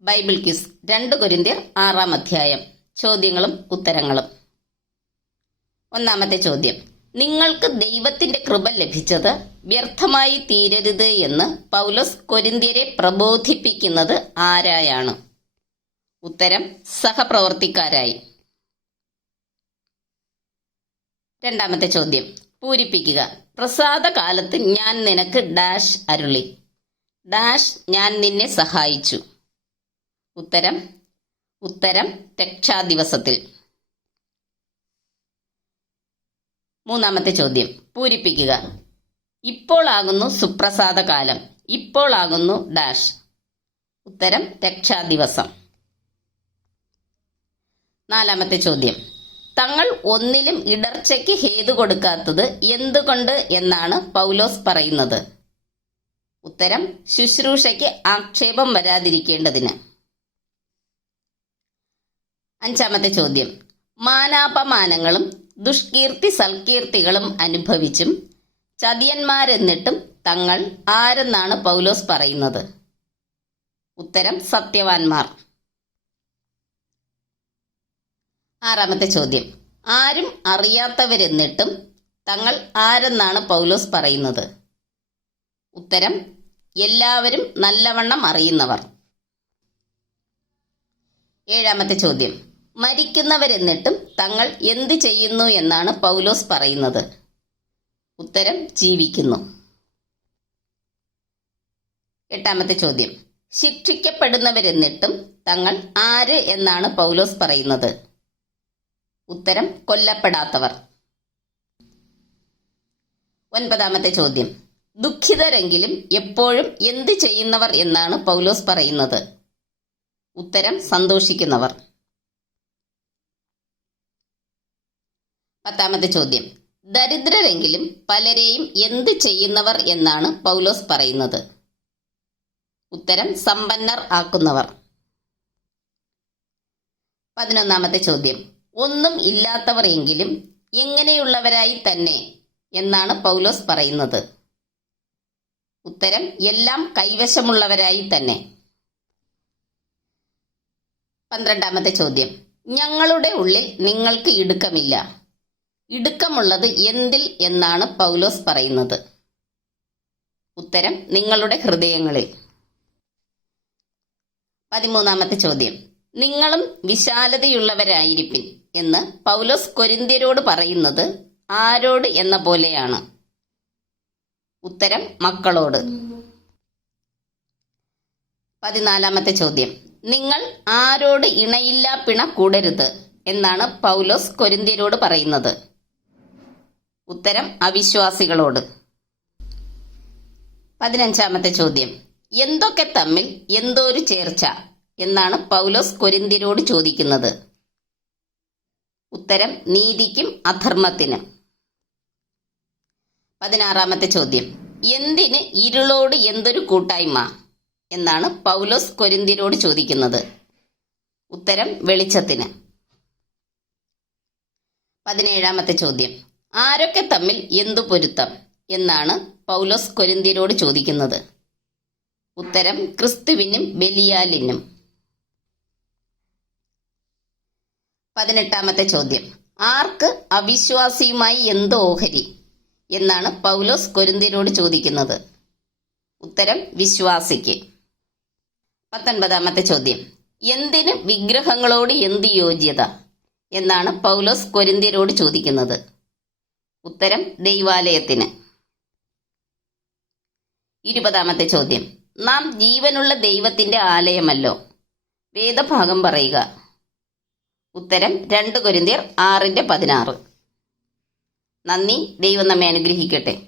Bible quiz രണ്ട് കൊരിന്ത്യർ ആറാം അധ്യായം. ചോദ്യങ്ങളും ഉത്തരങ്ങളും. ഒന്നാമത്തെ ചോദ്യം. നിങ്ങൾക്ക് ദൈവത്തിന്റെ കൃപ ലഭിച്ചത് വ്യർത്ഥമായി തീരരുത് എന്ന് പൗലോസ് കൊരിന്തിയരെ പ്രബോധിപ്പിക്കുന്നത് ആരായാണ്? ഉത്തരം സഹപ്രവർത്തിക്കാരായി. രണ്ടാമത്തെ ചോദ്യം. പൂരിപ്പിക്കുക. പ്രസാദ കാലത്ത് ഞാൻ നിനക്ക് ഡാഷ് അരുളി. ഡാഷ് ഞാൻ നിന്നെ സഹായിച്ചു. ഉത്തരം ഉത്തരം രക്ഷാദിവസത്തിൽ. മൂന്നാമത്തെ ചോദ്യം പൂരിപ്പിക്കുക. ഇപ്പോളാകുന്നു സുപ്രസാദ കാലം ഇപ്പോളാകുന്നു ഡാഷ്. ഉത്തരം രക്ഷാദിവസം. നാലാമത്തെ ചോദ്യം തങ്ങൾ ഒന്നിലും ഇടർച്ചയ്ക്ക് ഹേതു കൊടുക്കാത്തത് എന്തുകൊണ്ട് എന്നാണ് പൗലോസ് പറയുന്നത്. ഉത്തരം ശുശ്രൂഷയ്ക്ക് ആക്ഷേപം വരാതിരിക്കേണ്ടതിന്. അഞ്ചാമത്തെ ചോദ്യം. മാനാപമാനങ്ങളും ദുഷ്കീർത്തി സൽകീർത്തികളും അനുഭവിച്ചും ചതിയന്മാരെന്നിട്ടും തങ്ങൾ ആരെന്നാണ് പൗലോസ് പറയുന്നത്? ഉത്തരം സത്യവാൻമാർ. ആറാമത്തെ ചോദ്യം. ആരും അറിയാത്തവരെന്നിട്ടും തങ്ങൾ ആരെന്നാണ് പൗലോസ് പറയുന്നത്? ഉത്തരം എല്ലാവരും നല്ലവണ്ണം അറിയുന്നവർ. ഏഴാമത്തെ ചോദ്യം. മരിക്കുന്നവരെന്നിട്ടും തങ്ങൾ എന്ത് ചെയ്യുന്നു എന്നാണ് പൗലോസ് പറയുന്നത്. ഉത്തരം ജീവിക്കുന്നു. എട്ടാമത്തെ ചോദ്യം. ശിക്ഷിക്കപ്പെടുന്നവരെന്നിട്ടും തങ്ങൾ ആര് എന്നാണ് പൗലോസ് പറയുന്നത്? ഉത്തരം കൊല്ലപ്പെടാത്തവർ. ഒൻപതാമത്തെ ചോദ്യം. ദുഃഖിതരെങ്കിലും എപ്പോഴും എന്ത് ചെയ്യുന്നവർ എന്നാണ് പൗലോസ് പറയുന്നത്? ഉത്തരം സന്തോഷിക്കുന്നവർ. പത്താമത്തെ ചോദ്യം. ദരിദ്രരെങ്കിലും പലരെയും എന്ത് ചെയ്യുന്നവർ എന്നാണ് പൗലോസ് പറയുന്നത്. ഉത്തരം സമ്പന്നർ ആക്കുന്നവർ. പതിനൊന്നാമത്തെ ചോദ്യം. ഒന്നും ഇല്ലാത്തവർ എങ്കിലും എങ്ങനെയുള്ളവരായി തന്നെ എന്നാണ് പൗലോസ് പറയുന്നത്. ഉത്തരം എല്ലാം കൈവശമുള്ളവരായി തന്നെ. പന്ത്രണ്ടാമത്തെ ചോദ്യം. ഞങ്ങളുടെ ഉള്ളിൽ നിങ്ങൾക്ക് ഇടുക്കമില്ല. ഇടുക്കമുള്ളത് എന്തിൽ എന്നാണ് പൗലോസ് പറയുന്നത്? ഉത്തരം നിങ്ങളുടെ ഹൃദയങ്ങളിൽ. പതിമൂന്നാമത്തെ ചോദ്യം. നിങ്ങളും വിശാലതയുള്ളവരായിരിപ്പിൻ എന്ന് പൗലോസ് കൊരിന്ത്യരോട് പറയുന്നത് ആരോട് എന്ന പോലെയാണ്. ഉത്തരം മക്കളോട്. പതിനാലാമത്തെ ചോദ്യം. നിങ്ങൾ ആരോട് ഇണയില്ലാ പിണ കൂടരുത് എന്നാണ് പൗലോസ് കൊരിന്ത്യരോട് പറയുന്നത്. ഉത്തരം അവിശ്വാസികളോട്. പതിനഞ്ചാമത്തെ ചോദ്യം. എന്തൊക്കെ തമ്മിൽ എന്തോ ഒരു ചേർച്ച എന്നാണ് പൗലോസ് കൊരിന്തിരോട് ചോദിക്കുന്നത്. ഉത്തരം നീതിക്കും അധർമ്മത്തിനും. പതിനാറാമത്തെ ചോദ്യം. എന്തിന് ഇരുളോട് എന്തൊരു കൂട്ടായ്മ എന്നാണ് പൗലോസ് കൊരിന്തിരോട് ചോദിക്കുന്നത്. ഉത്തരം വെളിച്ചത്തിന്. പതിനേഴാമത്തെ ചോദ്യം. ആരൊക്കെ തമ്മിൽ എന്തു പൊരുത്തം എന്നാണ് പൗലോസ് കൊരിന്തിരോട് ചോദിക്കുന്നത്. ഉത്തരം ക്രിസ്തുവിനും ബലിയാലിനും. പതിനെട്ടാമത്തെ ചോദ്യം. ആർക്ക് അവിശ്വാസിയുമായി എന്ത് ഓഹരി എന്നാണ് പൗലോസ് കൊരിന്തിരോട് ചോദിക്കുന്നത്. ഉത്തരം വിശ്വാസിക്ക്. പത്തൊൻപതാമത്തെ ചോദ്യം. എന്തിന് വിഗ്രഹങ്ങളോട് എന്ത് യോജ്യത എന്നാണ് പൗലോസ് കൊരിന്തിരോട് ചോദിക്കുന്നത്. ഉത്തരം ദൈവാലയത്തിന്. ഇരുപതാമത്തെ ചോദ്യം. നാം ജീവനുള്ള ദൈവത്തിന്റെ ആലയമല്ലോ. വേദഭാഗം പറയുക. ഉത്തരം രണ്ട് കൊരിന്ത്യർ ആറിന്റെ പതിനാറ്. നന്ദി. ദൈവം നമ്മെ അനുഗ്രഹിക്കട്ടെ.